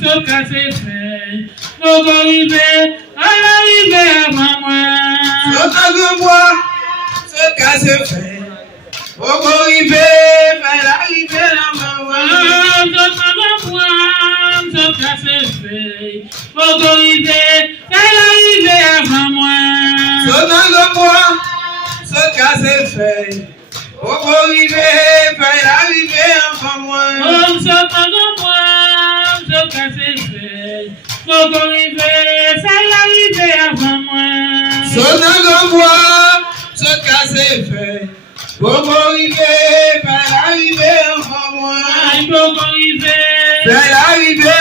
ce qu'a c'est fait. Faut arriver à l'arrivée avant moi. Ce qu'a c'est fait. Faut arriver à l'arrivée avant moi. Ce qu'a c'est fait. Faut arriver à l'arrivée avant moi. Ce qu'a c'est fait. Faut arriver à l'arrivée avant moi. Ce qu'a c'est fait. Faut arriver à l'arrivée avant moi. Ce qu'a c'est fait. Faut arriver à l'arrivée avant moi. Faut arriver à l'arrivée